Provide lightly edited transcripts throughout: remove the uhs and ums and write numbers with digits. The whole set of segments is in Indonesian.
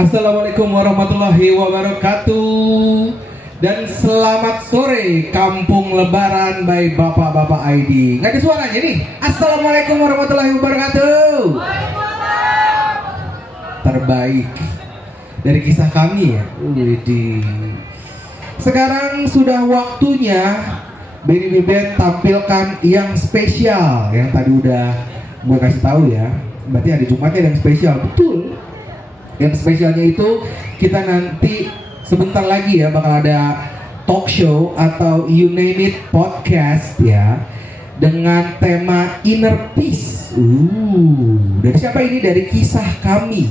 Assalamualaikum warahmatullahi wabarakatuh. Dan selamat sore Kampung Lebaran by Bapak-Bapak ID. Nggak ada suaranya nih. Assalamualaikum warahmatullahi wabarakatuh. Terbaik dari kisah kami ya. Sekarang sudah waktunya Benny Bibet tampilkan yang spesial. Yang tadi udah gue kasih tahu ya. Berarti hari Jumatnya yang spesial. Betul. Yang spesialnya itu kita nanti sebentar lagi ya bakal ada talk show atau you name it podcast ya dengan tema inner peace. Dari siapa ini? Dari Kisah Kami.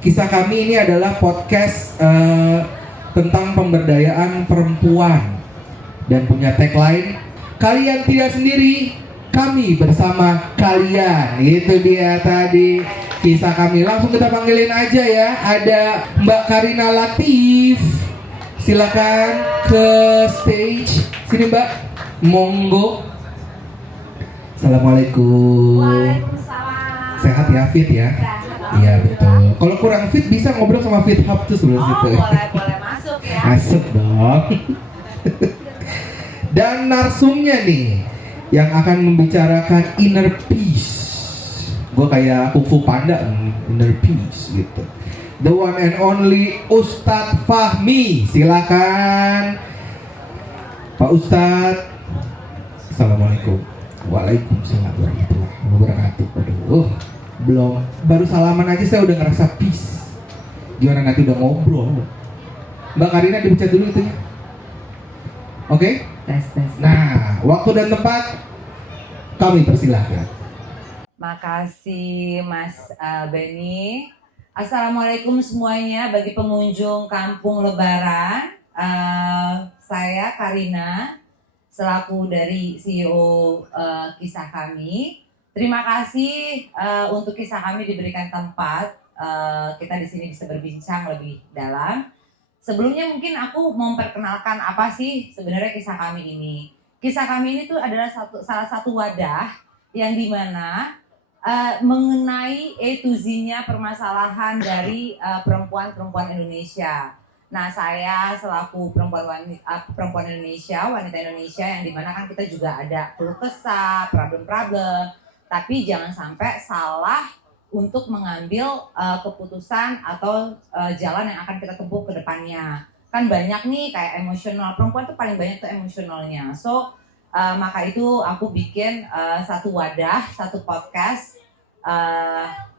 Kisah Kami ini adalah podcast tentang pemberdayaan perempuan dan punya tagline kalian tidak sendiri, kami bersama kalian. Itu dia tadi Kisah Kami. Langsung kita panggilin aja ya. Ada Mbak Karina Latif. Silakan ke stage. Sini Mbak. Monggo. Assalamualaikum. Waalaikumsalam. Sehat ya, fit ya? Iya betul. Kalau kurang fit bisa ngobrol sama Fit Hub tuh sebelah situ. Boleh masuk ya. Masuk dong. Dan narsumnya nih yang akan membicarakan inner peace. Gue kayak Kung Fu Panda, inner peace gitu. The one and only Ustadz Fahmi. Silakan Pak Ustadz. Assalamualaikum. Waalaikumsalam warahmatullahi wabarakatuh. Aduh, belum, baru salaman aja saya udah ngerasa peace. Gimana nanti udah ngobrol? Mbak Karina dipecat dulu itu ya. Oke? Tes. Nah, waktu dan tempat kami persilahkan. Makasih Mas Benny. Assalamualaikum semuanya bagi pengunjung Kampung Lebaran. Saya Karina selaku dari CEO Kisah Kami. Terima kasih untuk Kisah Kami diberikan tempat. Kita di sini bisa berbincang lebih dalam. Sebelumnya mungkin aku memperkenalkan apa sih sebenarnya Kisah Kami ini. Kisah Kami ini tuh adalah salah satu wadah yang dimana mengenai A to Z-nya permasalahan dari perempuan-perempuan Indonesia. Nah, saya selaku perempuan Indonesia, wanita Indonesia yang dimana kan kita juga ada keluh kesah, problem-problem, tapi jangan sampai salah untuk mengambil keputusan atau jalan yang akan kita tempuh ke depannya. Kan banyak nih kayak emosional, perempuan tuh paling banyak tuh emosionalnya. So, maka itu aku bikin satu wadah, satu podcast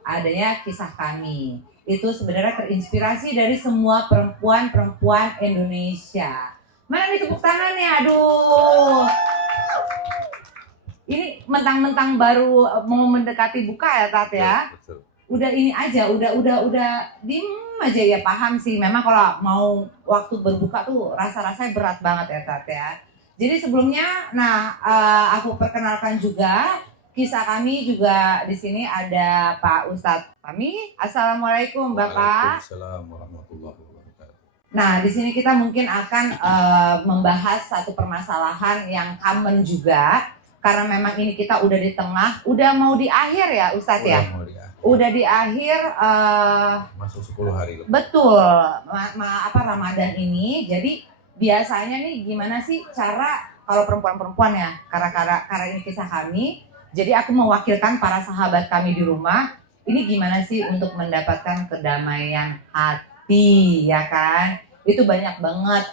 adanya Kisah Kami. Itu sebenarnya terinspirasi dari semua perempuan-perempuan Indonesia. Mana nih tepuk tangannya? Aduh. Ini mentang-mentang baru mau mendekati buka ya Tat ya. Betul. Udah ini aja, udah diem aja ya, paham sih. Memang kalau mau waktu berbuka tuh rasa-rasanya berat banget ya Tat ya. Jadi sebelumnya, aku perkenalkan juga Kisah Kami juga di sini ada Pak Ustadz Fahmi. Assalamualaikum Bapak. Waalaikumsalam warahmatullahi wabarakatuh. Nah di sini kita mungkin akan membahas satu permasalahan yang common juga, karena memang ini kita udah di tengah, udah mau di akhir ya Ustadz ya. Udah di akhir. Masuk 10 hari. Betul. Ramadan ini. Jadi biasanya nih gimana sih cara kalau perempuan-perempuan ya, karena ini Kisah Kami. Jadi aku mewakilkan para sahabat kami di rumah, ini gimana sih untuk mendapatkan kedamaian hati, ya kan? Itu banyak banget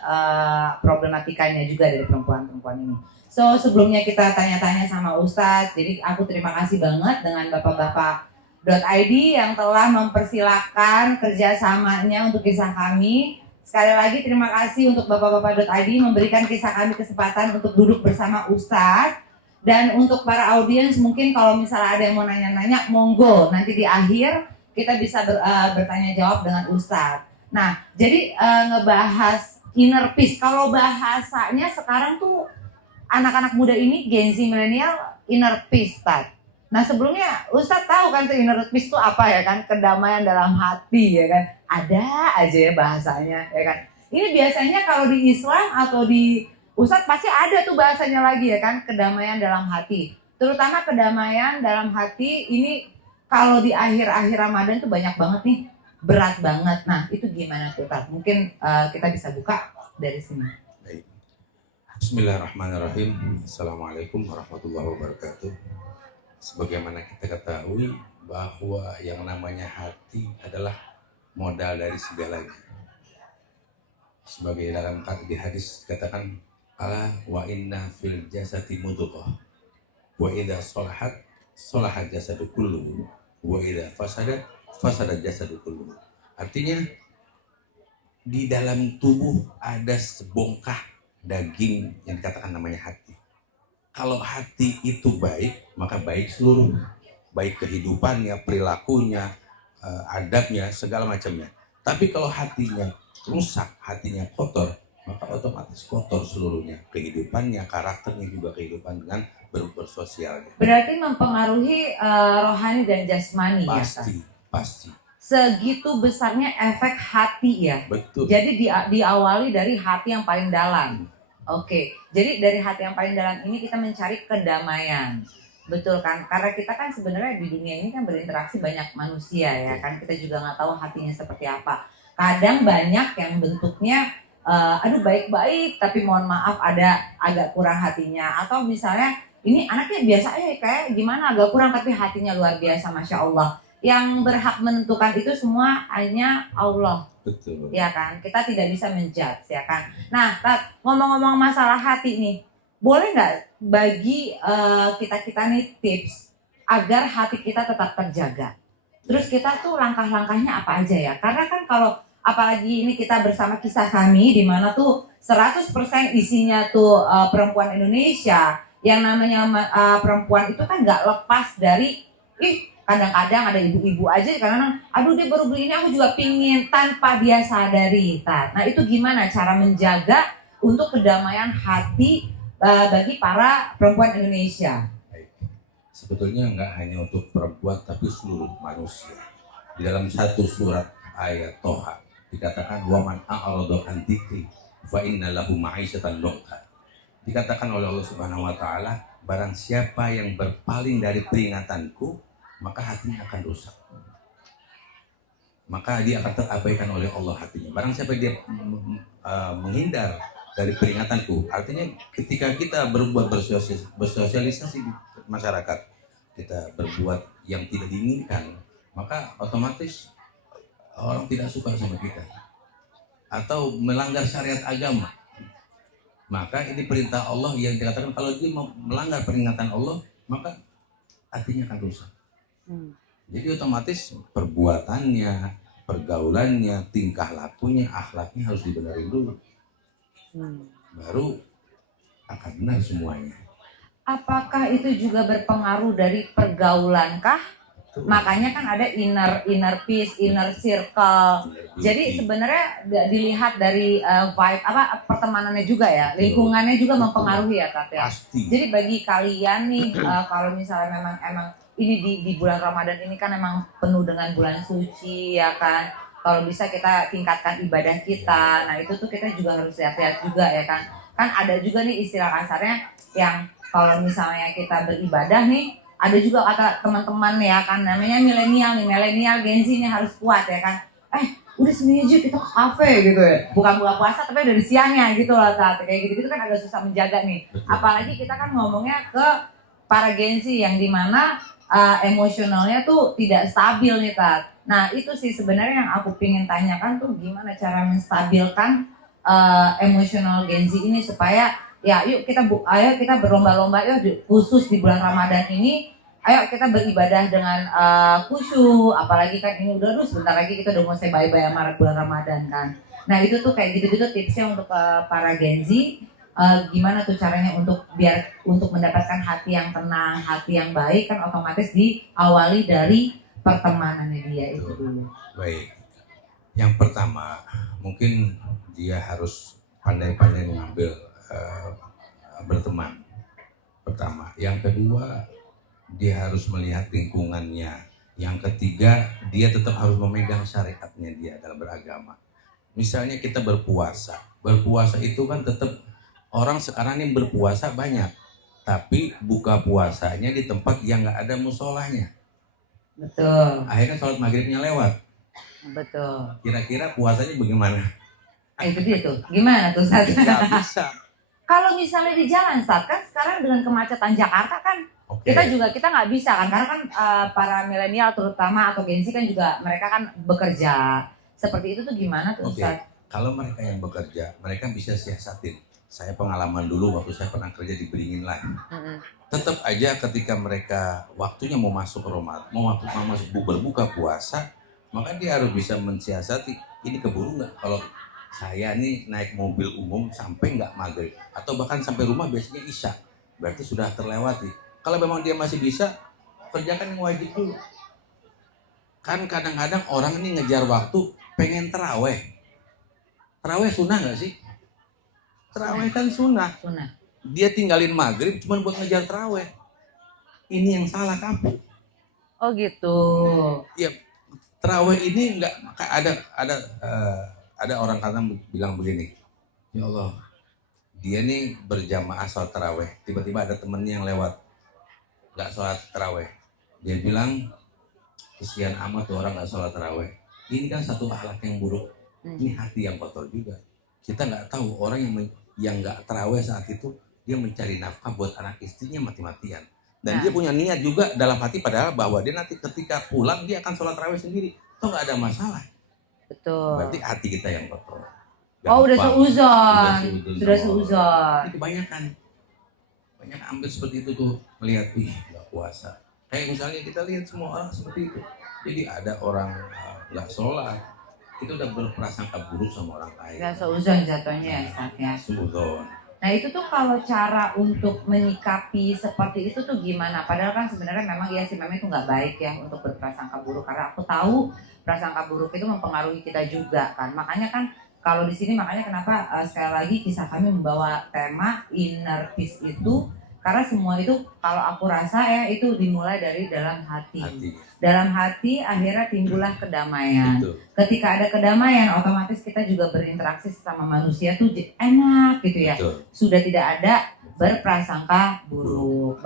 problematikanya juga dari perempuan-perempuan ini. So sebelumnya kita tanya-tanya sama Ustadz, jadi aku terima kasih banget dengan bapak-bapak.id yang telah mempersilahkan kerjasamanya untuk Kisah Kami. Sekali lagi terima kasih untuk bapak-bapak.id memberikan Kisah Kami kesempatan untuk duduk bersama Ustadz. Dan untuk para audiens mungkin kalau misalnya ada yang mau nanya-nanya, monggo nanti di akhir kita bisa bertanya jawab dengan Ustadz. Nah, jadi ngebahas inner peace. Kalau bahasanya sekarang tuh anak-anak muda ini Gen Z milenial inner peace, Tad. Nah sebelumnya Ustadz tahu kan tuh inner peace itu apa ya kan? Kedamaian dalam hati ya kan? Ada aja ya bahasanya ya kan? Ini biasanya kalau di Islam atau di Ustadz pasti ada tuh bahasanya lagi ya kan, kedamaian dalam hati. Terutama kedamaian dalam hati ini kalau di akhir-akhir Ramadan tuh banyak banget nih berat banget. Nah itu gimana tuh Tat? Mungkin kita bisa buka dari sini. Baik. Bismillahirrahmanirrahim. Assalamualaikum warahmatullahi wabarakatuh. Sebagaimana kita ketahui bahwa yang namanya hati adalah modal dari segalanya. Sebagai dalam di hadis katakan ala wa inna fil jasati mudghah wa idza salahat salahat jasadu kulluhu wa idza fasadat fasadat jasadu kulluhu. Artinya di dalam tubuh ada sebongkah daging yang dikatakan namanya hati. Kalau hati itu baik, maka baik seluruh, baik kehidupannya, perilakunya, adabnya, segala macamnya. Tapi kalau hatinya rusak, hatinya kotor, maka otomatis kotor seluruhnya, kehidupannya, karakternya juga kehidupan dengan bersosialnya. Berarti mempengaruhi rohani dan jasmani ya Tat? Pasti. Segitu besarnya efek hati ya. Betul. Jadi diawali dari hati yang paling dalam. Oke, jadi dari hati yang paling dalam ini kita mencari kedamaian, betul kan? Karena kita kan sebenarnya di dunia ini kan berinteraksi banyak manusia ya kan, kita juga nggak tahu hatinya seperti apa. Kadang banyak yang bentuknya, aduh baik-baik, tapi mohon maaf ada agak kurang hatinya. Atau misalnya ini anaknya biasa aja kayak gimana agak kurang tapi hatinya luar biasa, masya Allah. Yang berhak menentukan itu semua hanya Allah. Betul. Ya kan, kita tidak bisa menjudge ya kan. Nah, Tat, ngomong-ngomong masalah hati nih, boleh nggak bagi kita nih tips agar hati kita tetap terjaga? Terus kita tuh langkah-langkahnya apa aja ya? Karena kan kalau apalagi ini kita bersama kisah kami di mana tuh 100% isinya tuh perempuan Indonesia, yang namanya perempuan itu kan nggak lepas dari kadang-kadang ada ibu-ibu aja karena aduh dia baru beli ini aku juga pingin, tanpa dia sadari. Nah itu gimana cara menjaga untuk kedamaian hati bagi para perempuan Indonesia? Baik. Sebetulnya nggak hanya untuk perempuan tapi seluruh manusia. Di dalam satu surat ayat Toha dikatakan waman a'rada an dzikri fa inna lahu ma'isyatan dhanka. Dikatakan oleh Allah Subhanahu wa taala, barang siapa yang berpaling dari peringatanku, maka hatinya akan rusak. Maka dia akan terabaikan oleh Allah hatinya. Barang siapa dia menghindar dari peringatanku, artinya ketika kita berbuat bersosialisasi di masyarakat, kita berbuat yang tidak diinginkan, maka otomatis orang tidak suka sama kita. Atau melanggar syariat agama. Maka ini perintah Allah yang dikatakan kalau dia melanggar peringatan Allah, maka hatinya akan rusak. Jadi otomatis perbuatannya, pergaulannya, tingkah lakunya, akhlaknya harus dibenarin dulu. Baru akan benar semuanya. Apakah itu juga berpengaruh dari pergaulan kah? Makanya kan ada inner peace, inner circle. Jadi sebenarnya dilihat dari vibe pertemanannya juga ya, lingkungannya juga mempengaruhi ya Tat ya. Pasti. Jadi bagi kalian nih kalau misalnya emang ini di bulan Ramadan ini kan emang penuh dengan bulan suci ya kan. Kalau bisa kita tingkatkan ibadah kita. Nah itu tuh kita juga harus lihat-lihat juga ya kan. Kan ada juga nih istilah kasarnya yang kalau misalnya kita beribadah nih, ada juga kata teman-teman ya kan, namanya milenial Gen Z ini harus kuat ya kan. Udah sini aja kita ke kafe gitu ya. Bukan buka puasa tapi udah di siangnya gitu loh saat kayak gitu kan agak susah menjaga nih. Apalagi kita kan ngomongnya ke para Gen Z yang dimana emosionalnya tuh tidak stabil nih Tat. Nah itu sih sebenarnya yang aku pengen tanyakan tuh gimana cara menstabilkan emosional Gen Z ini supaya ya yuk kita berlomba-lomba yuk khusus di bulan Ramadan ini, ayo kita beribadah dengan khusyuk, apalagi kan ini udah sebentar lagi kita udah mau bye-bye sama bulan Ramadan kan. Nah itu tuh kayak gitu-gitu tipsnya untuk para Gen Z, gimana tuh caranya untuk mendapatkan hati yang tenang, hati yang baik kan otomatis diawali dari pertemanannya dia itu dulu. Baik. Yang pertama mungkin dia harus pandai-pandai mengambil berteman pertama. Yang kedua dia harus melihat lingkungannya. Yang ketiga dia tetap harus memegang syariatnya dia dalam beragama. Misalnya kita berpuasa itu kan tetap orang sekarang ini berpuasa banyak, tapi buka puasanya di tempat yang nggak ada musolahnya. Betul. Akhirnya sholat maghribnya lewat. Betul. Kira-kira puasanya bagaimana? Itu dia tuh. Gimana tuh Ustaz? Nggak bisa. Kalau misalnya di jalan Ustaz, kan sekarang dengan kemacetan Jakarta kan Oke. kita nggak bisa kan, karena kan para milenial terutama atau Gen Z kan juga mereka kan bekerja. Seperti itu tuh gimana tuh Oke. Ustaz? Kalau mereka yang bekerja, mereka bisa siasatin. Saya pengalaman dulu waktu saya pernah kerja di Beringin Line. Mm-mm. Tetap aja ketika mereka waktunya mau masuk Ramadan, mau masuk berbuka puasa, maka dia harus bisa mensiasati. Ini keburu nggak? Kalau saya nih naik mobil umum sampai nggak maghrib atau bahkan sampai rumah biasanya isya, berarti sudah terlewati. Kalau memang dia masih bisa, kerjakan yang wajib dulu. Kan kadang-kadang orang ini ngejar waktu, pengen terawih. Terawih sunnah nggak sih? Terawih kan sunnah. Sunnah. Dia tinggalin maghrib cuma buat ngejar terawih. Ini yang salah kamu. Oh gitu. Ya, terawih ini nggak ada orang kadang bilang begini, ya Allah, dia nih berjamaah sholat terawih, tiba-tiba ada temennya yang lewat nggak sholat terawih, dia bilang kesian amat tuh orang nggak sholat terawih. Ini kan satu akhlak yang buruk, ini hati yang kotor juga. Kita nggak tahu orang yang nggak terawih saat itu dia mencari nafkah buat anak istrinya mati-matian. Dan dia punya niat juga dalam hati padahal bahwa dia nanti ketika pulang dia akan sholat terawih sendiri. Toh nggak ada masalah. Betul. Berarti hati kita yang kotor. Oh udah seuzon. Sudah Sudah seuzon. Ini kebanyakan. Banyak hampir seperti itu tuh. Melihat, nggak puasa. Kayak misalnya kita lihat semua orang seperti itu. Jadi ada orang nggak sholat. Itu udah berprasangka buruk sama orang lain. Udah seuzon jatuhnya ya Ustaz ya. Seuzon. Nah itu tuh kalau cara untuk menyikapi seperti itu tuh gimana? Padahal kan sebenarnya memang ya sih memang itu nggak baik ya untuk berprasangka buruk, karena aku tahu prasangka buruk itu mempengaruhi kita juga kan. Makanya kan kalau di sini makanya kenapa sekali lagi kisah kami membawa tema inner peace itu, karena semua itu kalau aku rasa ya itu dimulai dari dalam hati. Dalam hati akhirnya timbullah kedamaian. Betul. Ketika ada kedamaian otomatis kita juga berinteraksi sama manusia tuh enak gitu ya. Betul. Sudah tidak ada berprasangka buruk.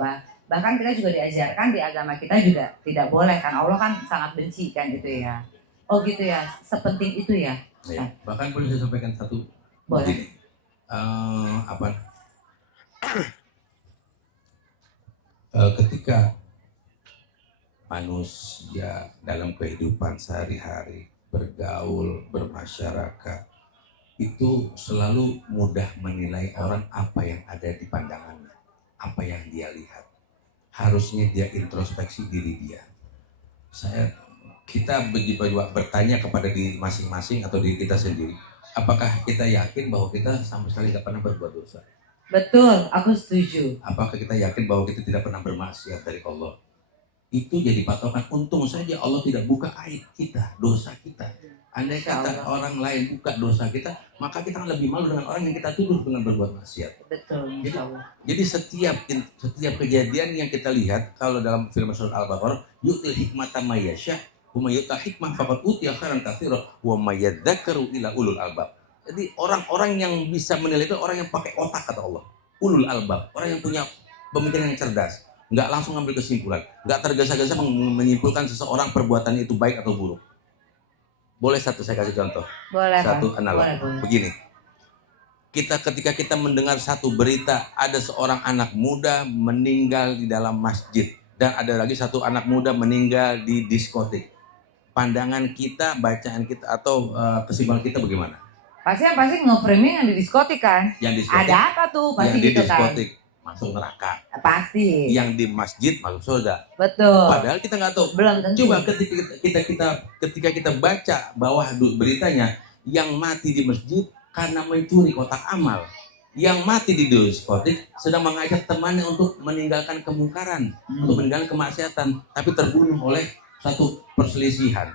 Bahkan kita juga diajarkan di agama kita juga tidak boleh kan. Allah kan sangat benci kan gitu ya. Oh gitu ya, sepenting itu ya. Ya, bahkan boleh saya sampaikan satu. Boleh. Begini, ketika manusia dalam kehidupan sehari-hari bergaul, bermasyarakat, itu selalu mudah menilai orang apa yang ada di pandangannya, apa yang dia lihat. Harusnya dia introspeksi diri dia. Kita bertanya kepada diri masing-masing atau diri kita sendiri, apakah kita yakin bahwa kita sama sekali tidak pernah berbuat dosa? Betul, aku setuju. Apakah kita yakin bahwa kita tidak pernah bermaksiat dari Allah? Itu jadi patokan. Untung saja Allah tidak buka aib kita, dosa kita. Andai kata orang lain buka dosa kita, maka kita akan lebih malu dengan orang yang kita tuduh dengan berbuat maksiat. Betul. Jadi setiap kejadian yang kita lihat, kalau dalam film surat Al-Baqarah, yu'til hikmata may yasha' wa may yu'ta hikmah faqad utiya khairan katsira wa may yadzakkaru ila ulul albab. Jadi orang-orang yang bisa menilai itu orang yang pakai otak kata Allah. Ulul albab, orang yang punya pemikiran yang cerdas, nggak langsung ngambil kesimpulan, nggak tergesa-gesa menyimpulkan seseorang perbuatannya itu baik atau buruk. Boleh saya kasih contoh? Boleh. Satu analogi. Boleh. Begini. Ketika kita mendengar satu berita ada seorang anak muda meninggal di dalam masjid dan ada lagi satu anak muda meninggal di diskotik. Pandangan kita, bacaan kita atau kesimpulan kita bagaimana? Pasti nge-framing yang di diskotik kan? Yang diskotik. Ada apa tuh? Pasti yang di gitu diskotik kan? masuk neraka. Pasti. Yang di masjid masuk surga. Betul. Padahal kita nggak tahu. Belum tentu. Coba ketika kita baca bawah beritanya, yang mati di masjid karena mencuri kotak amal, yang mati di diskotik sedang mengajak temannya untuk meninggalkan kemungkaran, untuk meninggalkan kemaksiatan, tapi terbunuh oleh satu perselisihan.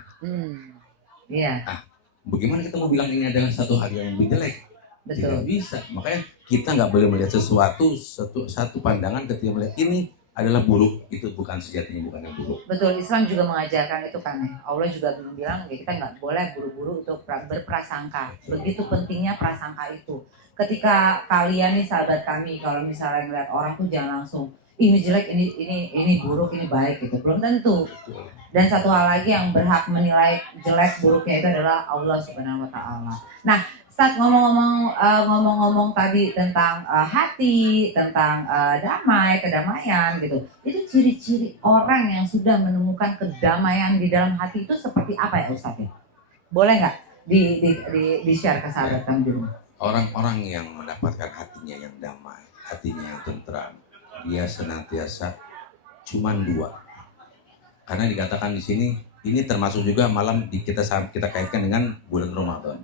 Iya. Nah, bagaimana kita mau bilang ini adalah satu hal yang lebih jelek? Betul. Tidak bisa. Makanya kita nggak boleh melihat satu pandangan ketika melihat ini adalah buruk, itu bukan sejatinya, bukan yang buruk. Betul, Islam juga mengajarkan itu kan ya. Allah juga bilang ya kita nggak boleh buru-buru untuk berprasangka. Begitu pentingnya prasangka itu. Ketika kalian nih sahabat kami, kalau misalnya melihat orang tuh jangan langsung ini jelek, ini buruk, ini baik gitu. Belum tentu. Dan satu hal lagi yang berhak menilai jelek buruknya itu adalah Allah Subhanahu wa taala. Nah, saat ngomong-ngomong tadi tentang hati, tentang damai, kedamaian gitu. Itu ciri-ciri orang yang sudah menemukan kedamaian di dalam hati itu seperti apa ya Ustaz ya? Boleh nggak di share ke sahabat kami di rumah? Orang-orang yang mendapatkan hatinya yang damai, hatinya yang tentram, dia senantiasa cuman dua. Karena dikatakan di sini, ini termasuk juga malam kita kaitkan dengan bulan Ramadan.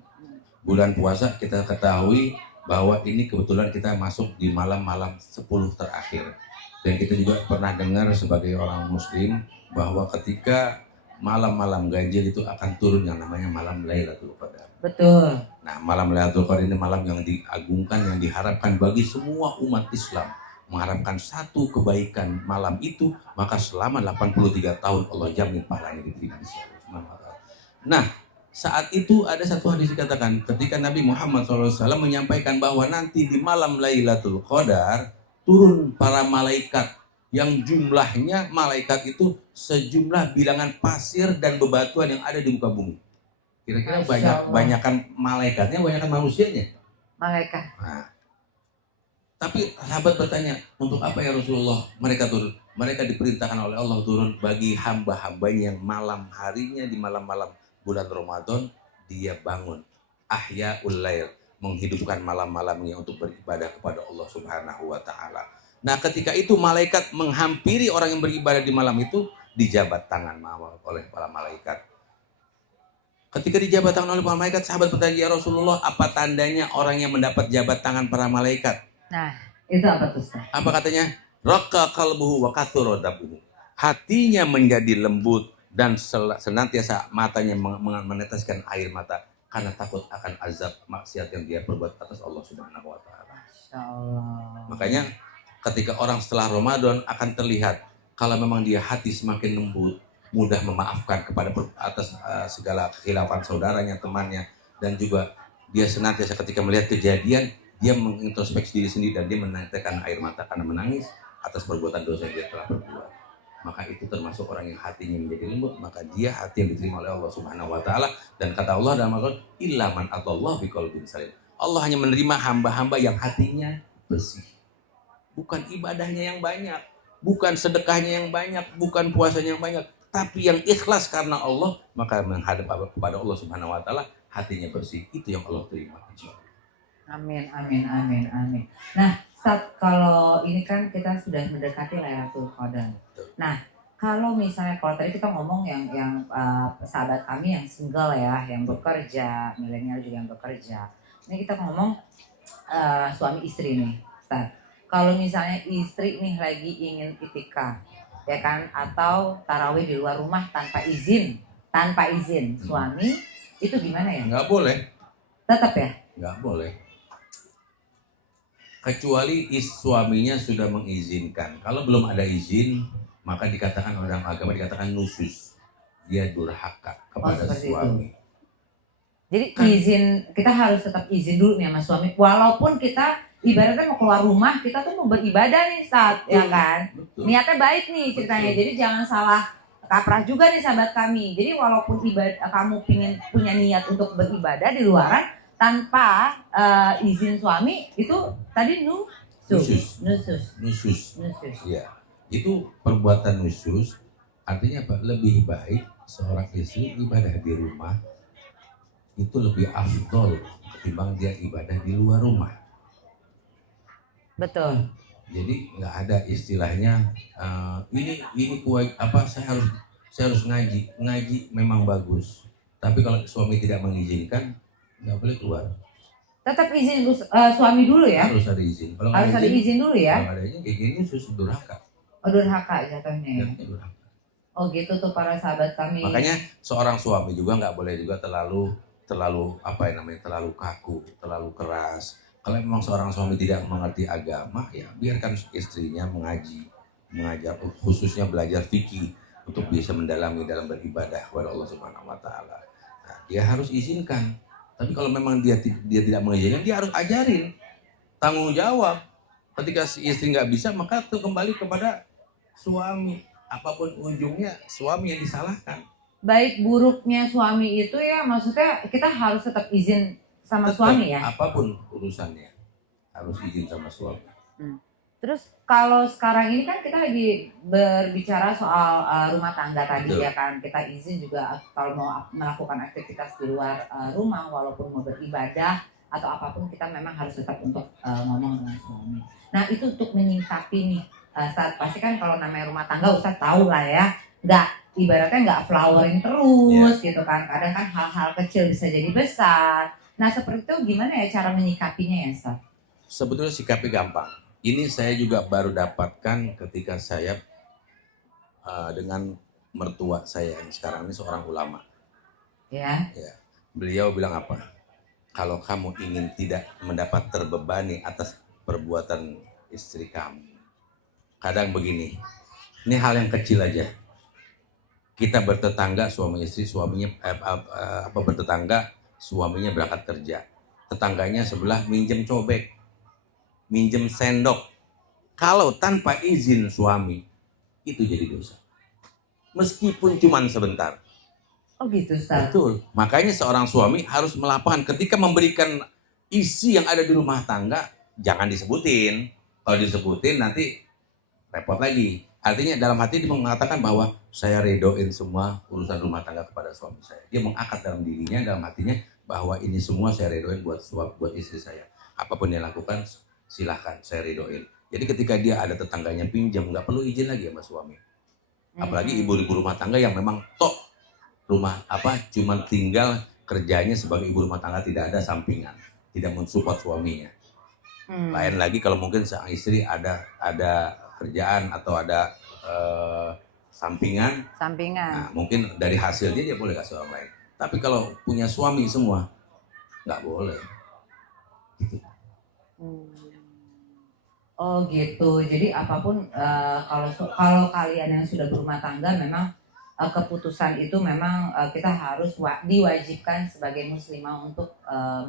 Bulan puasa kita ketahui bahwa ini kebetulan kita masuk di malam-malam 10 terakhir. Dan kita juga pernah dengar sebagai orang muslim bahwa ketika malam-malam ganjil itu akan turun yang namanya malam Lailatul Qadar. Betul. Nah, malam Lailatul Qadar ini malam yang diagungkan, yang diharapkan bagi semua umat Islam. Mengharapkan satu kebaikan malam itu, maka selama 83 tahun Allah jamin pahalanya diterima di sisi Allah. Nah, saat itu ada satu hadis dikatakan ketika Nabi Muhammad SAW menyampaikan bahwa nanti di malam Lailatul Qadar turun para malaikat yang jumlahnya malaikat itu sejumlah bilangan pasir dan bebatuan yang ada di muka bumi. Kira-kira banyakan malaikatnya, banyakan manusianya. Malaikat. Nah, tapi sahabat bertanya, untuk apa ya Rasulullah mereka turun? Mereka diperintahkan oleh Allah turun bagi hamba-hambanya yang malam harinya di malam-malam bulan Ramadan dia bangun. Ahyaul lail, menghidupkan malam-malamnya untuk beribadah kepada Allah Subhanahu wa taala. Nah, ketika itu malaikat menghampiri orang yang beribadah di malam itu, dijabat tangan oleh para malaikat. Ketika dijabat tangan oleh para malaikat, sahabat bertanya, ya Rasulullah, apa tandanya orang yang mendapat jabat tangan para malaikat? Nah, itu apa tuh Ustaz? Apa katanya? Raqqa qalbuhu wa kathura dabuhu. Hatinya menjadi lembut dan senantiasa matanya meneteskan air mata karena takut akan azab maksiat yang dia perbuat atas Allah Subhanahu wa taala. Masyaallah. Makanya ketika orang setelah Ramadan akan terlihat kalau memang dia hati semakin lembut, mudah memaafkan kepada atas segala kekhilafan saudaranya, temannya, dan juga dia senantiasa ketika melihat kejadian dia mengintrospeksi diri sendiri dan dia meneteskan air mata karena menangis atas perbuatan dosa yang dia telah perbuat. Maka itu termasuk orang yang hatinya menjadi lembut, maka dia hati yang diterima oleh Allah Subhanahu wa taala. Dan kata Allah dalam Al-Qur'an, illa man atallahu biqalbin salim. Allah hanya menerima hamba-hamba yang hatinya bersih. Bukan ibadahnya yang banyak, bukan sedekahnya yang banyak, bukan puasanya yang banyak, tapi yang ikhlas karena Allah, maka menghadap kepada Allah Subhanahu wa taala, hatinya bersih. Itu yang Allah terima, insyaallah. Amin, amin, amin, amin. Nah, Ustaz, kalau ini kan kita sudah mendekati Lailatul Qadar. Nah, kalau misalnya kalau tadi kita ngomong yang sahabat kami yang single ya, yang bekerja, milenial juga yang bekerja. Ini kita ngomong suami istri nih, Ustaz. Kalau misalnya istri nih lagi ingin itikaf, ya kan, atau tarawih di luar rumah tanpa izin suami, itu gimana ya? Nggak boleh. Tetap ya? Nggak boleh. Kecuali suaminya sudah mengizinkan. Kalau belum ada izin, maka dikatakan dalam agama dikatakan nusus. Dia durhaka kepada suami. Itu. Jadi izin, kita harus tetap izin dulu nih sama suami. Walaupun kita ibaratnya mau keluar rumah, kita tuh mau beribadah nih saat, ya kan? Betul. Niatnya baik nih ceritanya. Betul. Jadi jangan salah kaprah juga nih sahabat kami. Jadi walaupun kamu punya niat untuk beribadah di luaran, tanpa izin suami itu tadi nusus. Ya, itu perbuatan nusus artinya apa? Lebih baik seorang istri ibadah di rumah itu lebih afdol ketimbang dia ibadah di luar rumah. Betul. Jadi nggak ada istilahnya ini saya harus ngaji memang bagus. Tapi kalau suami tidak mengizinkan nggak boleh keluar. Tetap izin suami dulu ya? Harus ada izin. Kalau harus ada izin dulu ya? Kalau ada izin kayak gini susu durhaka. Oh, durhaka jatuhnya ya? Durhaka. Oh gitu tuh para sahabat kami. Makanya seorang suami juga nggak boleh juga terlalu terlalu kaku, terlalu keras. Kalau memang seorang suami tidak mengerti agama, ya biarkan istrinya mengajar khususnya belajar fikih untuk bisa mendalami dalam beribadah kepada Allah Subhanahu wa taala. Nah, dia harus izinkan. Tapi kalau memang dia tidak mengizinkan, dia harus ajarin tanggung jawab. Ketika si istri nggak bisa, maka itu kembali kepada suami. Apapun ujungnya, suami yang disalahkan. Baik buruknya suami itu ya maksudnya kita harus tetap izin sama Tetap, suami ya. apapun urusannya harus izin sama suami. Terus kalau sekarang ini kan kita lagi berbicara soal rumah tangga tadi Betul. ya kan, kita izin juga kalau mau melakukan aktivitas di luar rumah walaupun mau beribadah atau apapun kita memang harus tetap untuk ngomong dengan suami. Nah itu untuk menyingkapi nih Ustadz, pasti kan kalau namanya rumah tangga Ustadz tahu lah ya, ibaratnya nggak flowering terus gitu kan, kadang kan hal-hal kecil bisa jadi besar. Nah seperti itu gimana ya cara menyikapinya ya Ustadz? Sebetulnya sikapnya gampang. Ini saya juga baru dapatkan ketika saya dengan mertua saya yang sekarang ini seorang ulama. Ya. Beliau bilang apa? Kalau kamu ingin tidak mendapat terbebani atas perbuatan istri kamu, kadang begini, ini hal yang kecil aja. Kita bertetangga suami istri, suaminya bertetangga, suaminya berangkat kerja. Tetangganya sebelah minjem cobek, minjem sendok. Kalau tanpa izin suami, itu jadi dosa. Meskipun cuma sebentar. Oh gitu Ustaz. Betul. Makanya seorang suami harus melaporkan ketika memberikan isi yang ada di rumah tangga, jangan disebutin. Kalau disebutin nanti repot lagi. Artinya dalam hati dia mengatakan bahwa saya redoin semua urusan rumah tangga kepada suami saya. Dia mengakad dalam dirinya, dalam hatinya bahwa ini semua saya redoin buat istri saya. Apapun yang lakukan silahkan saya redoin. Jadi ketika dia ada tetangganya pinjam, nggak perlu izin lagi sama suami. Apalagi ibu-ibu rumah tangga yang memang cuma tinggal kerjanya sebagai ibu rumah tangga, tidak ada sampingan, tidak mensupport suaminya. Lain lagi kalau mungkin sang istri ada kerjaan atau ada sampingan. Nah, mungkin dari hasilnya dia boleh kasih orang lain. Tapi kalau punya suami semua nggak boleh. Gitu. Oh gitu. Jadi apapun kalau kalian yang sudah berumah tangga memang keputusan itu memang kita harus diwajibkan sebagai muslimah untuk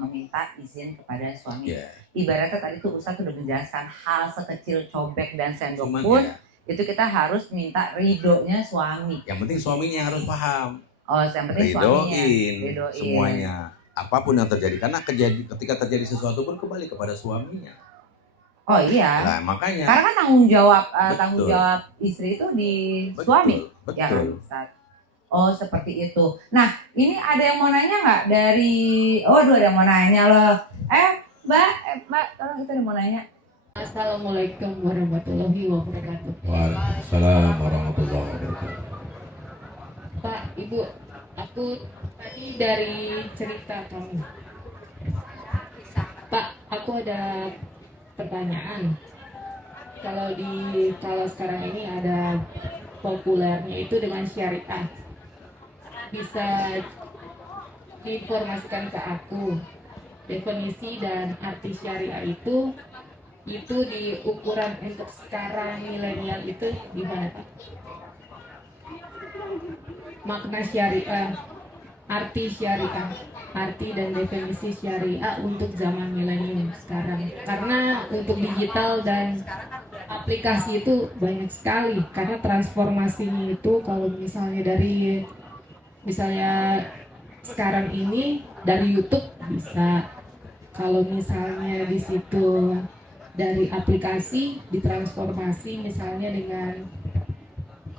meminta izin kepada suami. Ibaratnya tadi tuh Ustadz sudah menjelaskan hal sekecil cobek dan sendok pun itu kita harus minta ridhonya suami. Yang penting suaminya harus paham. Oh, yang penting suaminya ridoin semuanya. Apapun yang terjadi, karena ketika terjadi sesuatu pun kembali kepada suaminya. Oh iya. Nah, makanya. Karena kan tanggung jawab istri itu di suami. Betul. Ya kan, Ustaz? Oh seperti itu. Nah ini ada yang mau nanya nggak dari? Ada yang mau nanya loh. Mbak, tolong itu ada yang mau nanya. Assalamualaikum warahmatullahi wabarakatuh. Waalaikumsalam warahmatullahi wabarakatuh. Pak, Ibu, aku tadi dari cerita kamu. Pak, aku ada pertanyaan. Kalau sekarang ini ada populernya itu dengan syariah, bisa diinformasikan ke aku definisi dan arti syariah itu di ukuran untuk sekarang milenial itu gimana Pak? Makna syariah, arti dan definisi syariah untuk zaman milenial sekarang. Karena untuk digital dan aplikasi itu banyak sekali. Karena transformasinya itu kalau misalnya sekarang ini dari YouTube bisa. Kalau misalnya di situ dari aplikasi ditransformasi misalnya dengan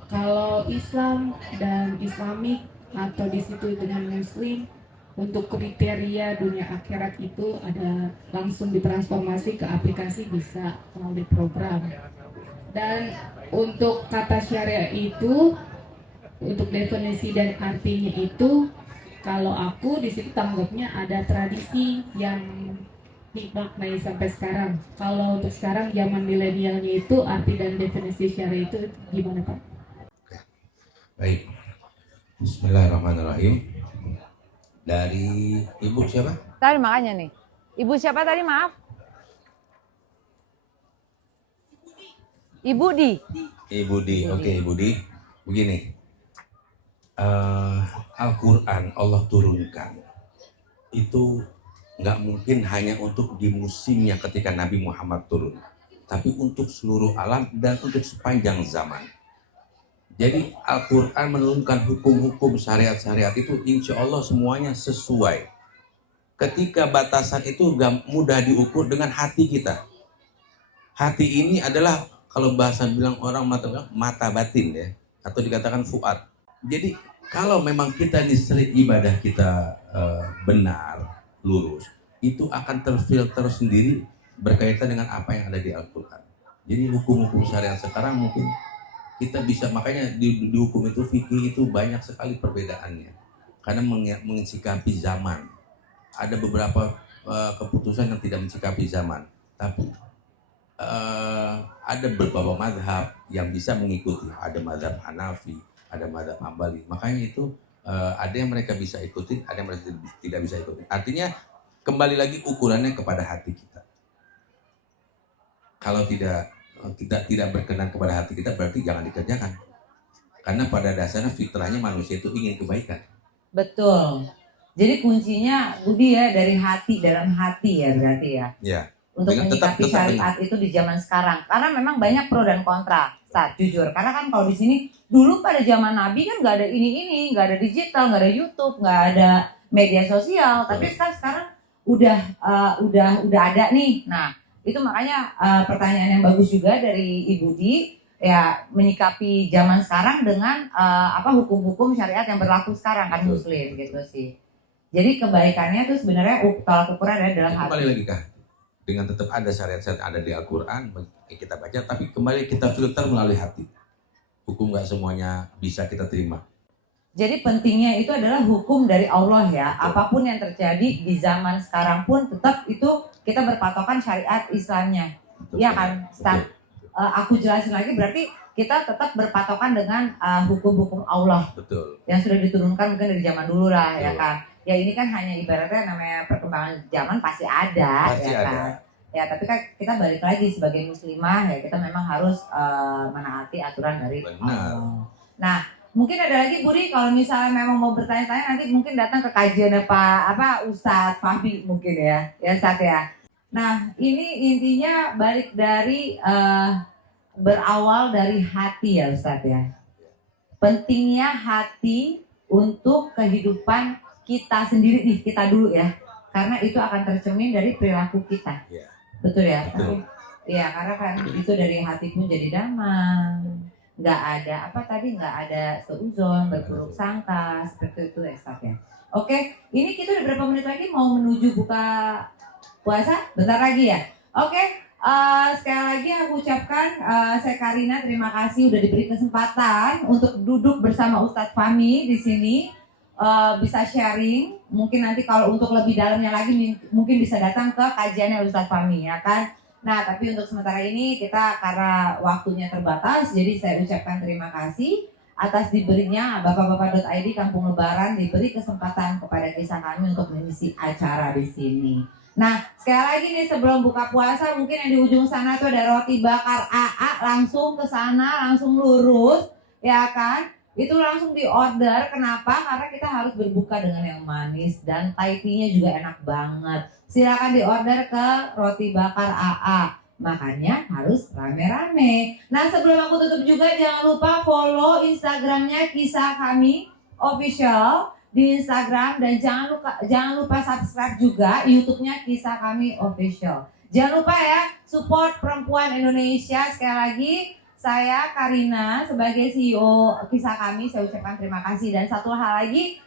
kalau Islam dan Islamik atau di situ dengan Muslim, untuk kriteria dunia akhirat itu ada langsung ditransformasi ke aplikasi bisa melalui program. Dan untuk kata syariah itu, untuk definisi dan artinya itu, kalau aku di situ tanggapnya ada tradisi yang dimaknai sampai sekarang. Kalau untuk sekarang zaman milenialnya itu arti dan definisi syariah itu gimana Pak? Baik. Bismillahirrahmanirrahim. Dari Ibu siapa? Tadi makanya nih. Ibu siapa tadi maaf? Ibu Di. Oke, Ibu Di. Begini. Al-Quran Allah turunkan itu nggak mungkin hanya untuk di musimnya ketika Nabi Muhammad turun. tapi untuk seluruh alam dan untuk sepanjang zaman. Jadi Al-Quran menurunkan hukum-hukum syariat-syariat itu insya Allah semuanya sesuai. Ketika batasan itu mudah diukur dengan hati kita. Hati ini adalah kalau bahasa bilang orang mata batin ya, atau dikatakan fuad. Jadi kalau memang kita nisri ibadah kita benar, lurus, itu akan terfilter sendiri berkaitan dengan apa yang ada di Al-Quran. Jadi hukum-hukum syariat sekarang mungkin kita bisa, makanya di hukum itu fikih itu banyak sekali perbedaannya karena mensikapi zaman. Ada beberapa keputusan yang tidak mensikapi zaman, tapi ada beberapa mazhab yang bisa mengikuti. Ada mazhab Hanafi, ada mazhab Hambali. Makanya itu ada yang mereka bisa ikutin, ada yang mereka tidak bisa ikutin. Artinya kembali lagi ukurannya kepada hati kita. Kalau tidak berkenan kepada hati kita, berarti jangan dikerjakan. Karena pada dasarnya fitrahnya manusia itu ingin kebaikan. Betul. Jadi kuncinya Budi ya dari hati, dalam hati ya berarti ya. Ya. Untuk menyikapi syariat itu di zaman sekarang. Karena memang banyak pro dan kontra. Saat jujur. Karena kan kalau di sini dulu pada zaman Nabi kan nggak ada ini, nggak ada digital, nggak ada YouTube, nggak ada media sosial. Tapi sekarang udah ada nih. Nah, itu makanya pertanyaan yang bagus juga dari Ibu Di, ya menyikapi zaman sekarang dengan hukum-hukum syariat yang berlaku sekarang kan Muslim gitu sih. Jadi kebaikannya tuh sebenarnya tolak ukurnya ada dalam hati. Kembali lagi Kak, dengan tetap ada syariat-syariat ada di Al-Quran kita baca, tapi kembali kita filter melalui hati. Hukum nggak semuanya bisa kita terima. Jadi pentingnya itu adalah hukum dari Allah ya. Apapun yang terjadi di zaman sekarang pun tetap itu kita berpatokan syariat Islamnya. Iya kan, Ustaz? Aku jelasin lagi berarti kita tetap berpatokan dengan hukum-hukum Allah. Betul. Yang sudah diturunkan mungkin dari zaman dulu lah. Betul. Ya kan. Ya ini kan hanya ibaratnya namanya perkembangan zaman pasti ada. Pasti ya ada. Kan? Ya tapi kan kita balik lagi sebagai muslimah ya kita memang harus menaati aturan dari Allah. Nah, mungkin ada lagi Budi kalau misalnya memang mau bertanya-tanya nanti mungkin datang ke kajian Ustadz Fahmi mungkin ya Ustadz ya. Nah ini intinya balik dari berawal dari hati ya Ustadz ya. Pentingnya hati untuk kehidupan kita sendiri nih, kita dulu ya. Karena itu akan tercermin dari perilaku kita. Ya. Betul ya? Betul. Iya karena kan itu dari hati pun jadi damai. Nggak ada seuzon, berburuk sangka, seperti itu ya Ustaz ya. Oke, ini kita udah berapa menit lagi mau menuju buka puasa? Bentar lagi ya. Oke, sekali lagi aku ucapkan saya Karina terima kasih udah diberi kesempatan untuk duduk bersama Ustadz Fahmi di sini. Bisa sharing, mungkin nanti kalau untuk lebih dalamnya lagi mungkin bisa datang ke kajiannya Ustadz Fahmi ya kan. Nah tapi untuk sementara ini kita karena waktunya terbatas, jadi saya ucapkan terima kasih atas diberinya bapak-bapak.id Kampung Lebaran diberi kesempatan kepada kisah kami untuk mengisi acara di sini. Nah sekali lagi nih sebelum buka puasa mungkin yang di ujung sana tuh ada roti bakar AA, langsung ke sana langsung lurus ya kan. Itu langsung di order. Kenapa? Karena kita harus berbuka dengan yang manis dan Thai tea-nya juga enak banget. Silakan di order ke roti bakar AA. Makanya harus rame-rame. Nah sebelum aku tutup juga jangan lupa follow Instagramnya Kisah Kami Official di Instagram dan jangan lupa subscribe juga YouTube-nya Kisah Kami Official. Jangan lupa ya support perempuan Indonesia. Sekali lagi saya Karina sebagai CEO Kisah Kami saya ucapkan terima kasih. Dan satu hal lagi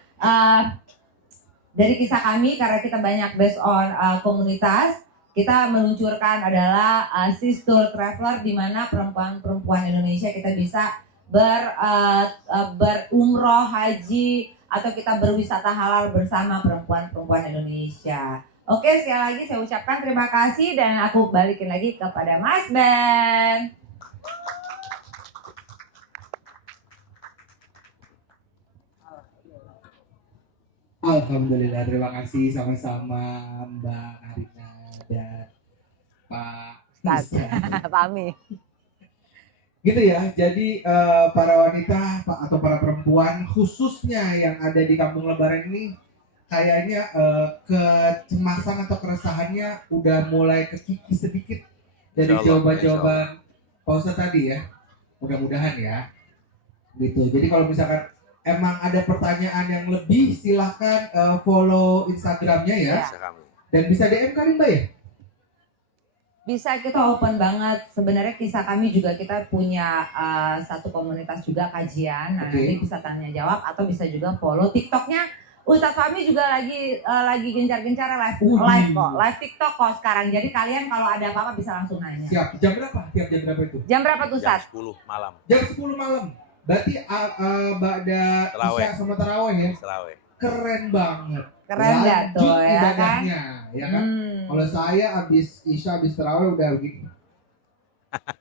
dari Kisah Kami karena kita banyak based on komunitas, kita meluncurkan adalah Sister Traveler di mana perempuan-perempuan Indonesia kita bisa berumroh, haji atau kita berwisata halal bersama perempuan-perempuan Indonesia. Oke, sekali lagi saya ucapkan terima kasih dan aku balikin lagi kepada Mas Ben. Alhamdulillah, terima kasih sama-sama Mbak Karina dan Pak Fahmi. Gitu ya, jadi para wanita atau para perempuan khususnya yang ada di Kampung Lebaran ini kayaknya kecemasan atau keresahannya udah mulai kekikis sedikit. dari Insya Allah, jawaban-jawaban Pak Ustadz tadi ya. Mudah-mudahan ya. Gitu. Jadi kalau misalkan emang ada pertanyaan yang lebih, silahkan follow Instagramnya ya. Bisa kami. Dan bisa DM kali Mbak ya? Bisa, kita open banget. Sebenarnya kisah kami juga kita punya satu komunitas juga kajian. Nah, Oke. nanti bisa tanya jawab atau bisa juga follow TikToknya. Ustadz Fahmi juga lagi gencar-gencar live TikTok kok sekarang. Jadi kalian kalau ada apa-apa bisa langsung nanya. Siap. Jam berapa? Tiap jam berapa itu? Jam berapa tuh Jam Ustadz? 10 malam. Jam 10 malam. Berarti Ba'da Tarawih. Isya sama Tarawih ya. Terawih. Keren banget. Keren nggak Lanjut tuh ya kan? ibadahnya, ya kan? Kalau saya habis Isya, habis Tarawih udah begini.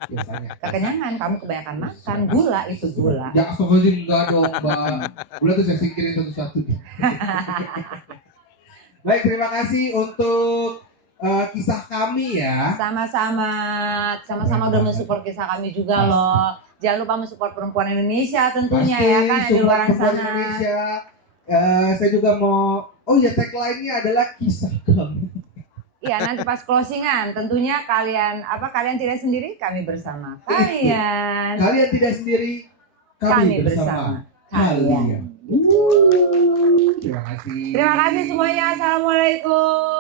Biasanya. Kekenyangan, kamu kebanyakan makan. Gula itu gula. Jangan fokusin enggak dong, Mbak. Gula tuh saya singkirin satu-satu. Baik, terima kasih untuk kisah kami ya. Sama-sama udah mensupport kisah kami juga loh. Jangan lupa mensupport perempuan Indonesia tentunya Pasti, ya kan, di support luar perempuan sana. Indonesia. Saya juga mau, oh ya tagline-nya adalah kisah kami. Iya, nanti pas closingan tentunya kalian tidak sendiri, kami bersama kalian. Kalian tidak sendiri, kami bersama kalian. Terima kasih. Terima kasih semuanya. Assalamualaikum.